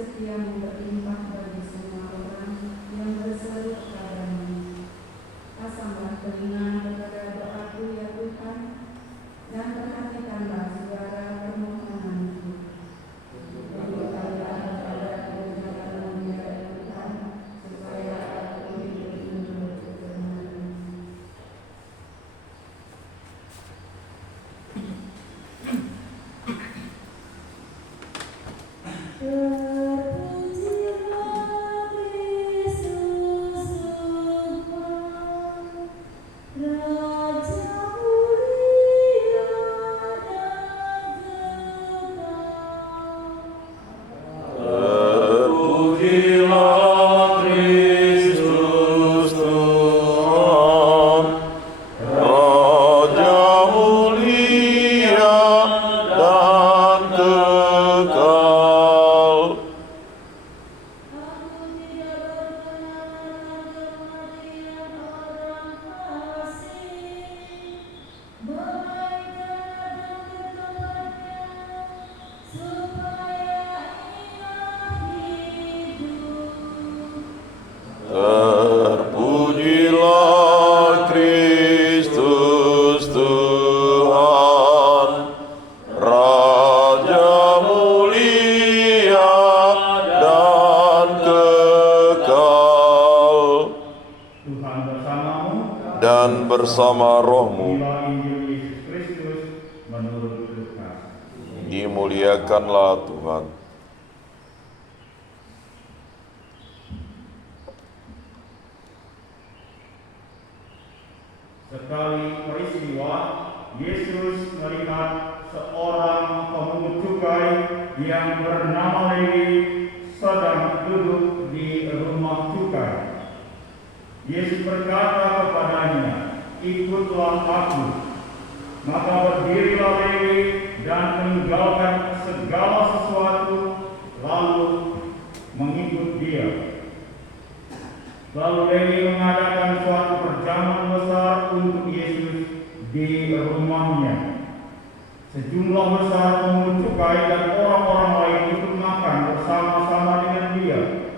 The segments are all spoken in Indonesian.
setiamu berlimpah bagi semua orang yang berseru kepadamu. Pasanglah telinga kepada doaku ya Tuhan, dan perhatikanlah suara permohonanku. Berikanlah kepadaku jalan ya Tuhan, supaya aku hidup menurut kebenaran. Terpujilah Kristus Tuhan, Raja mulia dan kekal. Tuhan bersamamu dan bersama rohmu. Inilah Injil Yesus Kristus menurut Lukas. Dimuliakanlah Tuhan. Sekali peristiwa, Yesus melihat seorang pemungut cukai yang bernama Lewi sedang duduk di rumah cukai. Yesus berkata kepadanya, "Ikutlah aku." Maka berdirilah Lewi dan meninggalkan segala sesuatu, lalu mengikut dia. Lalu Lewi mengadakan suatu perjamuan besar untuk Yesus di rumahnya. Sejumlah besar pemungut cukai dan orang-orang lain ikut makan bersama-sama dengan dia.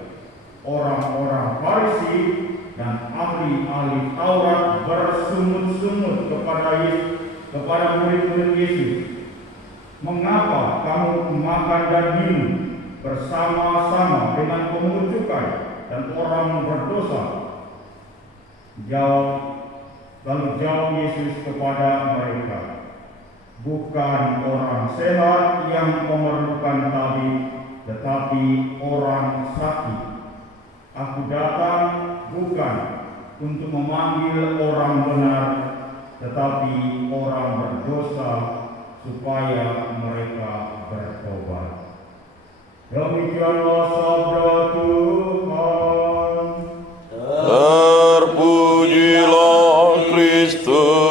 Orang-orang Farisi dan ahli-ahli Taurat bersungut-sungut kepada murid-murid Yesus. "Mengapa kamu makan dan minum bersama-sama dengan pemungut cukai dan orang berdosa?" Lalu jawab Yesus kepada mereka, "Bukan orang sehat yang memerlukan tabib, tetapi orang sakit. Aku datang bukan untuk memanggil orang benar, tetapi orang berdosa, supaya mereka bertobat." Demikianlah sabda Tuhan. Terpujilah Kristus.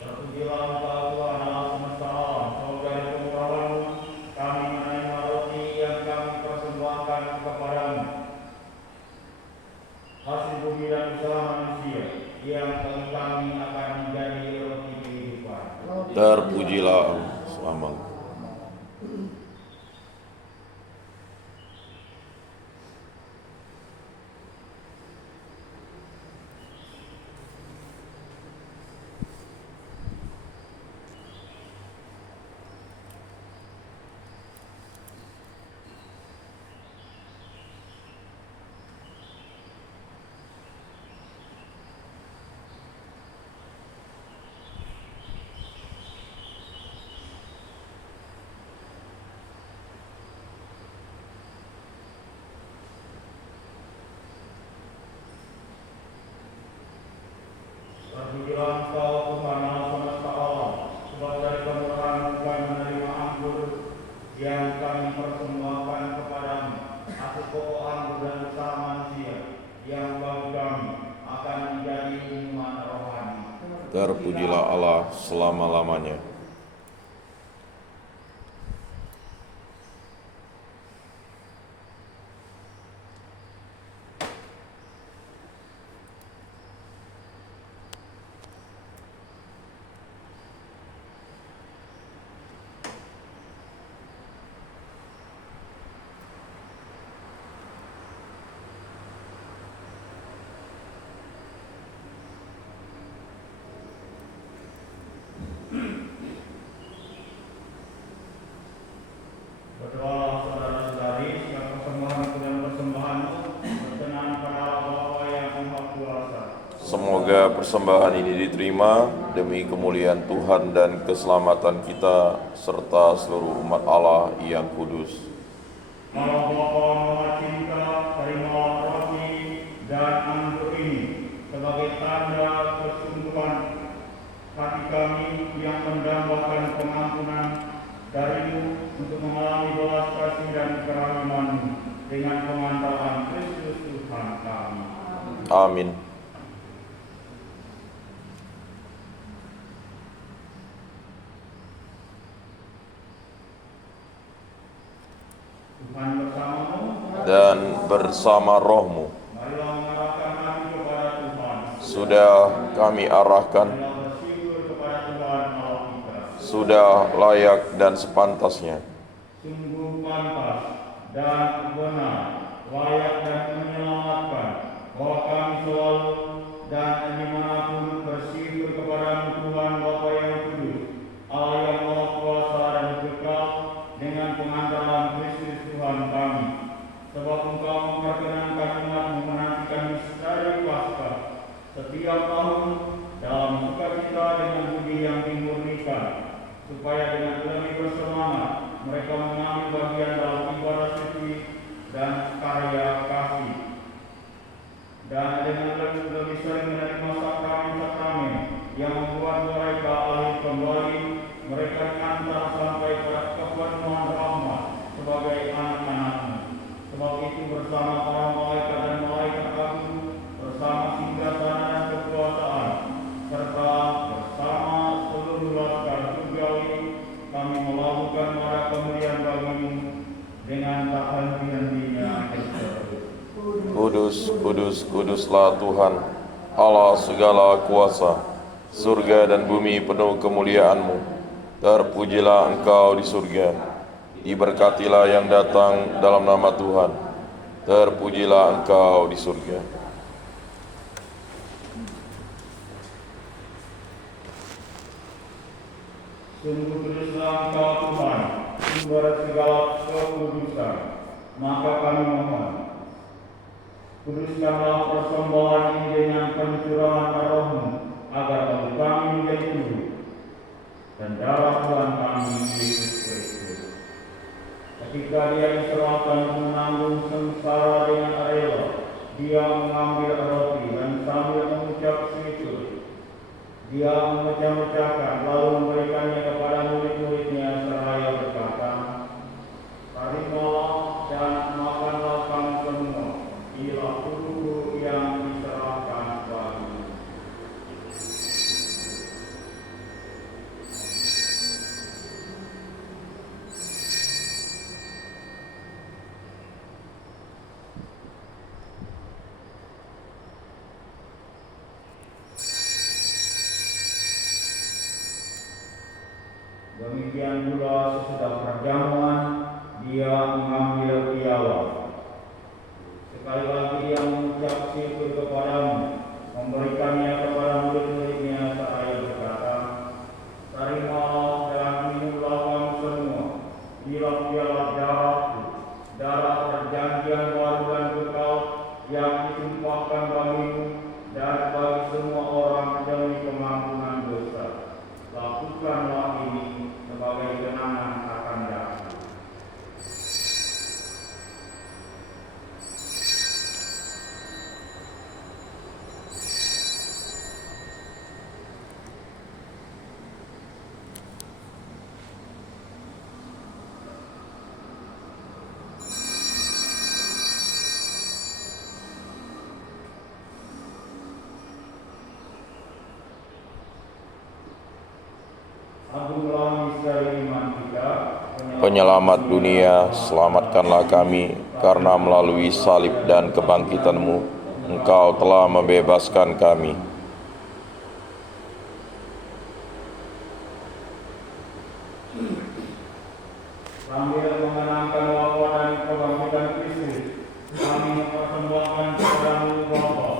Terpujilah Engkau Tuhan Allah semesta alam, sebab dari kemurahan-Mu kami menerima roti yang kami persembahkan kepadamu. Hasil bumi dan usaha manusia, yang bagi kami akan menjadi roti kehidupan. Terpujilah selama. terpujilah Allah selama-lamanya. Berdoalah saudara-saudari, yang persembahan berkenan pada Bapa yang Maha Kuasa. Semoga persembahan ini diterima demi kemuliaan Tuhan dan keselamatan kita serta seluruh umat Allah yang kudus. Allah Bapa Maha Cinta, terimalah roti dan anggur ini sebagai tanda kesungguhan hati kami yang mendambakan pengampunan dari-Mu untuk mengalami belas kasih dan kerahiman-Mu dengan pengantaran Kristus Tuhan kami. Amin. Tuhan bersama-Mu Dan bersama rohmu. marilah mengarahkan hati kepada Tuhan. Sudah kami arahkan, Marilah bersyukur kepada Tuhan Allah kita. sudah layak dan sepantasnya. Sungguh pantas dan benar, layak dan menyelamatkan bahwa kami selalu dan dimanapun bersyukur kepada Tuhan Bapa yang kudus, Allah yang Maha Kuasa dan kekal, dengan pengantaran Kristus Tuhan kami. Sebab Engkau memperkenankan umat-Mu menantikan misteri Paskah setiap tahun dalam sukacita dengan budi yang dimurnikan, supaya dengan lebih bersemangat mereka mengambil bagian dalam ibadah suci dan karya kasih, dan dengan lebih sering menerima sakramen-sakramen yang membuat mereka lahir kembali, mereka diantar sampai pada kepenuhan rahmat sebagai anak-anak-Mu. Sebab itu bersama para malaikat dan malaikat agung, bersama singgasana dan kekuasaan, serta bersama seluruh laskar surgawi, kami melakukan para kemuliaan bagi-Mu dengan tak henti-hentinya berseru. Kudus, kudus, kuduslah Tuhan, Allah segala kuasa. Surga dan bumi penuh kemuliaan-Mu. Terpujilah Engkau di surga. Diberkatilah yang datang dalam nama Tuhan. Terpujilah Engkau di surga. Sungguh kuduslah Engkau Tuhan, sumber segala kekudusan. Maka kami mohon, kuduskanlah persembahan ini dengan pencurahan Roh-Mu, agar bagi kami menjadi kudus, dan darah Tuhan kami Yesus Kristus. Ketika Dia diserahkan menanggung sengsara dengan rela, Dia mengambil roti dan sambil mengucap syukur, Dia memecah-mecahkan lalu memberikannya kepada murid-muridnya seraya berkata, "Terimalah dan makanlah kamu semua, inilah tubuhku yang diserahkan bagimu." Demikian pula sesudah perjamuan, Dia mengambil piala. Sekali lagi Dia mengucap syukur kepadamu, memberikannya kepada murid-muridnya seraya berkata, "Terimalah dan minumlah kamu semua, inilah piala darahku, darah perjanjian baru dan kekal yang ditumpahkan bagimu dan bagi semua orang demi pengampunan dosa. Lakukanlah ini sebagai kenangan akan aku." Penyelamat dunia, selamatkanlah kami, karena melalui salib dan kebangkitan-Mu, Engkau telah membebaskan kami. Sambil mengenangkan wafat dan kebangkitan Kristus, kami mempersembahkan kepadamu Bapa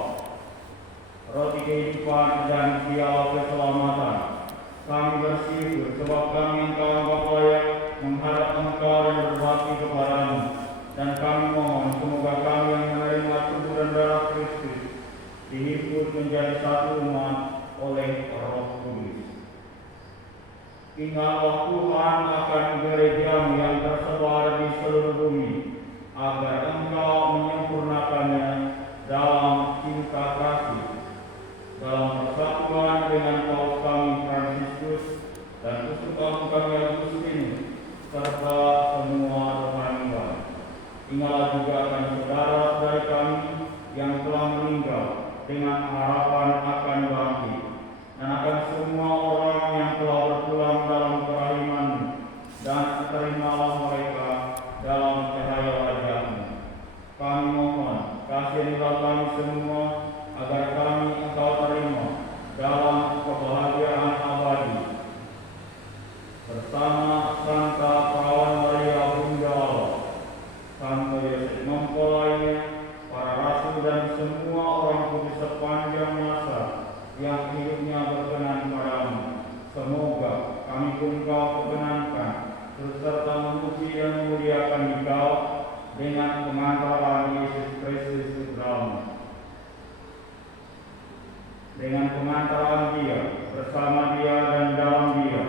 roti kehidupan dan piala keselamatan. Kami bersyukur sebab kami yang telah berlayak menghadap Engkau dan berbakti kepadamu. Dan kami mohon semoga kami yang menerima tubuh dan darah Kristus dihimpun menjadi satu umat oleh Roh Kudus. Ingatlah Tuhan akan gereja-Mu yang tersebar di seluruh bumi, agar Engkau menyempurnakannya dalam cinta kasih, dalam persatuan dengan Paus kami Fransiskus dan uskup kami Agustinus, serta semua rohaniwan. Ingatlah juga akan saudara-saudara kami yang telah meninggal dengan harapan akan bangkit, dan akan semua orang yang telah berpulang dalam kerahiman-Mu, dan terimalah mereka dalam cahaya wajah-Mu. Kami mohon, kasihanilah kami semua, agar kami Engkau terima dalam kebahagiaan abadi, bersama Santa Perawan Maria Bunda Allah, Santo Yosef mempelainya, para rasul dan semua orang kudus sepanjang masa yang hidupnya berkenan padamu. Semoga kami pun Kau perkenankan, serta memuji dan memuliakan Engkau dengan pengantaran Yesus Kristus Putra-Mu. Dengan pengantaran Dia, bersama Dia dan dalam Dia,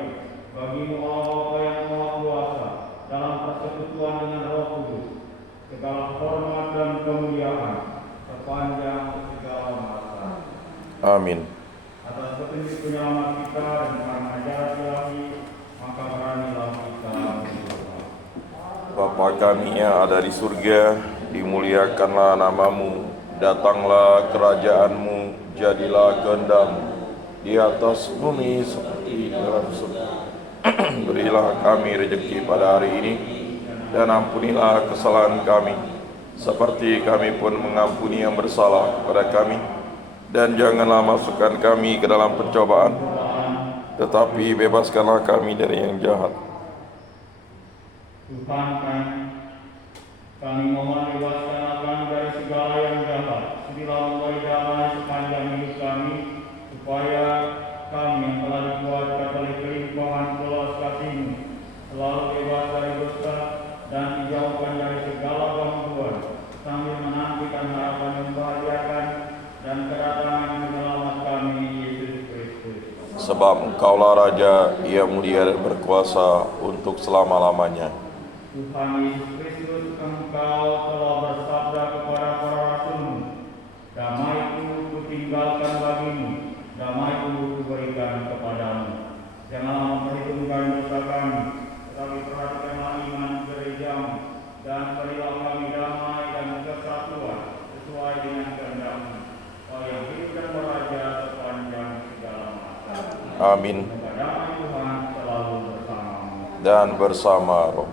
bagi-Mu Allah Bapa yang Maha Kuasa, dalam persekutuan dengan Roh Kudus, segala hormat dan kemuliaan sepanjang segala masa. Amin. Atas petunjuk penyelamat kita dan karena ajaran Ilahi, maka beranilah kita berdoa. Bapa kami yang ada di surga, dimuliakanlah nama-Mu, datanglah kerajaan-Mu, jadilah kehendak-Mu di atas bumi seperti di dalam surga. Berilah kami rezeki pada hari ini, dan ampunilah kesalahan kami, seperti kami pun mengampuni yang bersalah kepada kami. Dan janganlah masukkan kami ke dalam pencobaan, tetapi bebaskanlah kami dari yang jahat. Tuhan kami mohon bebaskanlah kami dari segala yang jahat, sedilah memberi damai sepanjang hidup kami, supaya kami yang telah dikuatkan oleh kelimpahan belas kasih-Mu selalu bebas dari dosa dan dijauhkan dari segala gangguan, sambil menantikan harapan yang membahagiakan dan kedatangan penyelamat kami Yesus Kristus. Sebab Engkaulah Raja yang mulia dan berkuasa untuk selama-lamanya. Tuhan Yesus Kristus, Engkau telah bersabda kepada para rasul-Mu, damai-Ku kutinggalkan bagimu, damai-Ku kuberikan kepadamu. Janganlah memperhitungkan dosa kami, tetapi perhatikanlah iman gereja-Mu, dan berilah kami damai dan kesatuan sesuai dengan kehendak-Mu, yang hidup dan beraja sepanjang segala masa. Amin. Semoga damai Tuhan selalu bersamamu Dan bersama roh.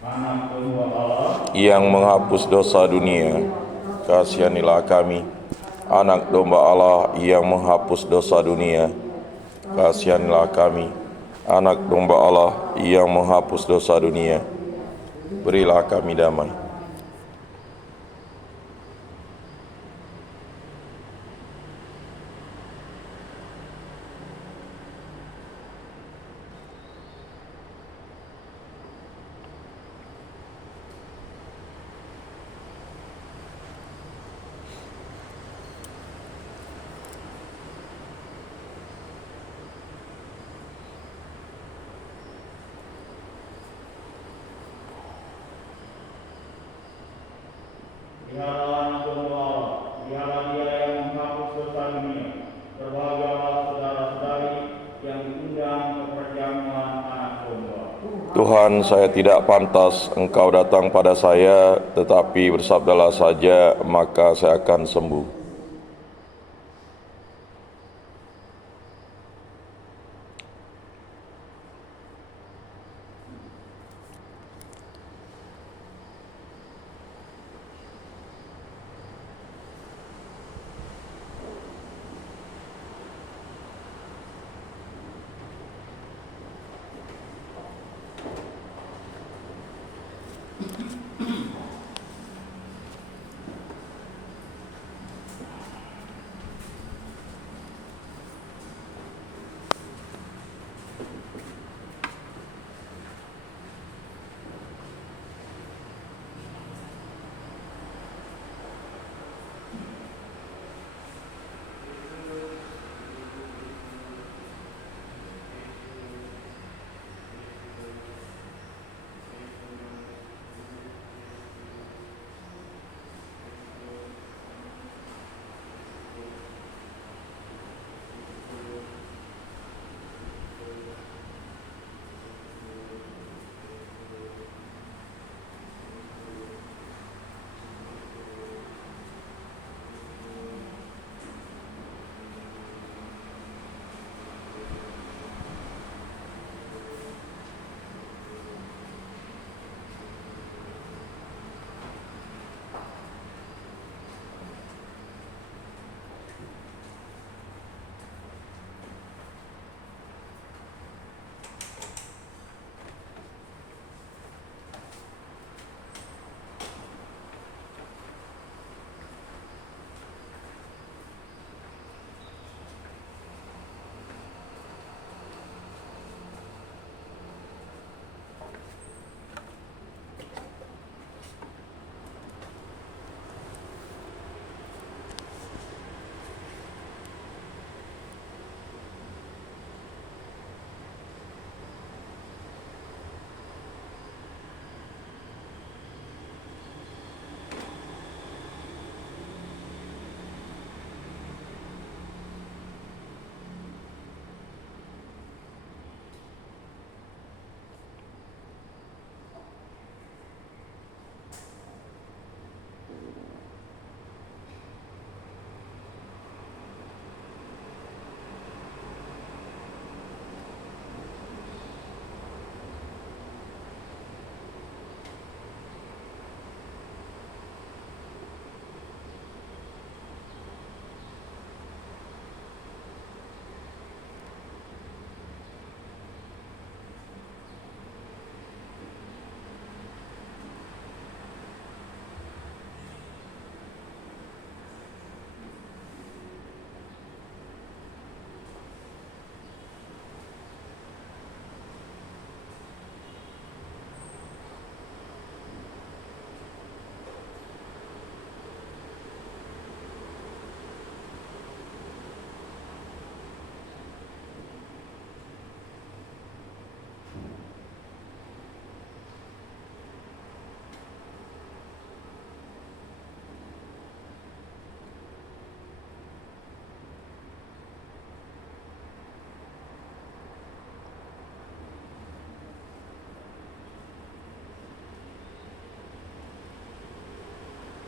Anak domba Allah Yang menghapus dosa dunia, kasihanilah kami. Anak domba Allah yang menghapus dosa dunia, kasihanilah kami. Anak domba Allah yang menghapus dosa dunia, berilah kami damai. Lihatlah anak domba Allah, lihatlah Dia yang menghapus dosa dunia. Berbahagialah saudara-saudari yang diundang ke perjamuan Tuhan, saya tidak pantas Engkau datang pada saya, tetapi bersabdalah saja, maka saya akan sembuh.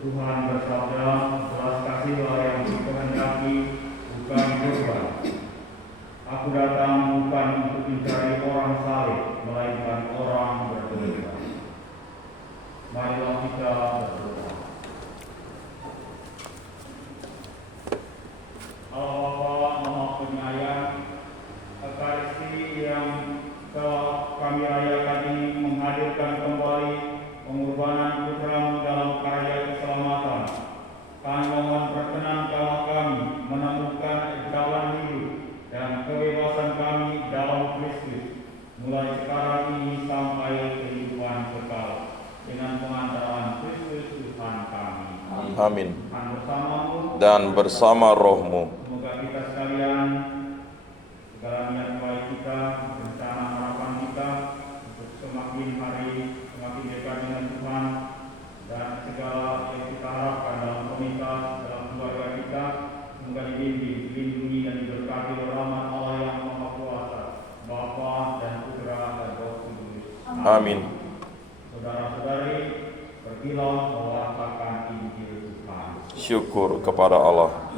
Tuhan bersabda, belas kasihlah yang dikehendaki, bukan kurban. Aku datang bukan untuk mencari orang saleh, melainkan orang berdosa. Marilah kita berdoa. Allah Bapa Maha Penyayang, Ekaristi yang telah kami rayakan ini menghadirkan kembali pengorbanan Putra-Mu dalam karya keselamatan. Kami mohon perkenankanlah kami menemukan jalan hidup dan kebebasan kami dalam Kristus, mulai sekarang ini sampai kehidupan kekal, dengan pengantaran Kristus Tuhan kami. Amin. Tuhan bersamamu Dan bersama rohmu. semoga kita sekalian, segala niat baik kita, rencana harapan kita untuk semakin hari semakin dekat dengan Tuhan, dan segala yang kita harapkan dalam komunitas, dalam keluarga kita, semoga dibimbing, dilindungi dan diberkati oleh rahmat Allah yang Maha Kuasa, Bapa dan Putra dan Roh Kudus. Amin. Saudara-saudari, pergilah mewartakan Injil Tuhan. Syukur kepada Allah.